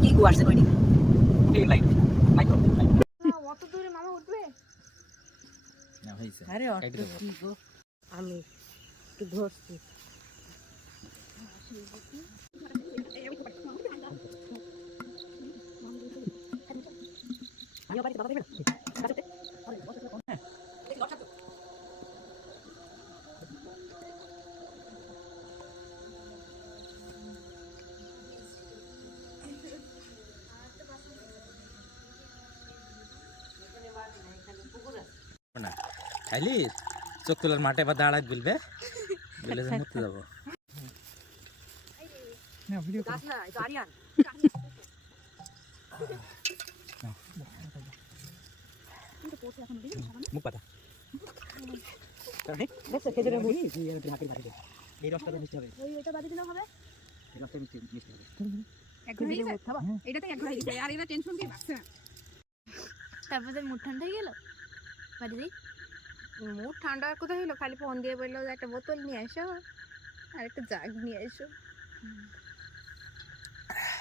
কি কুয়াশা কইনি এই লাইট মাইক্রো অত দূরে মামা উঠবে না হইছে আরে অত কি গো আমি একটু ধরছি আমি বাড়িতে বাবা দেবে না খাইলি চোখ তোলার মাঠে বা দাঁড়াই বলবে বলে যে মরতে যাবো গাছ না এটা আরিয়ান মুখ পাতা দেখছো খেজুরের মুড়ি এই রসটা মিষ্টি হবে ওই এটা বাদি দিলেও হবে এই রসটা মিষ্টি হবে এক ঘন্টা হয়ে গেছে এটাতে এক ঘন্টা হয়ে গেছে আর এরা টেনশন দিয়ে বাঁচছে না তারপরে মুড ঠান্ডা হয়ে গেল বাড়ি যাই মুড ঠান্ডা আর কোথায় হলো খালি ফোন দিয়ে বললো যে একটা বোতল নিয়ে এসো আর একটা জাগ নিয়ে এসো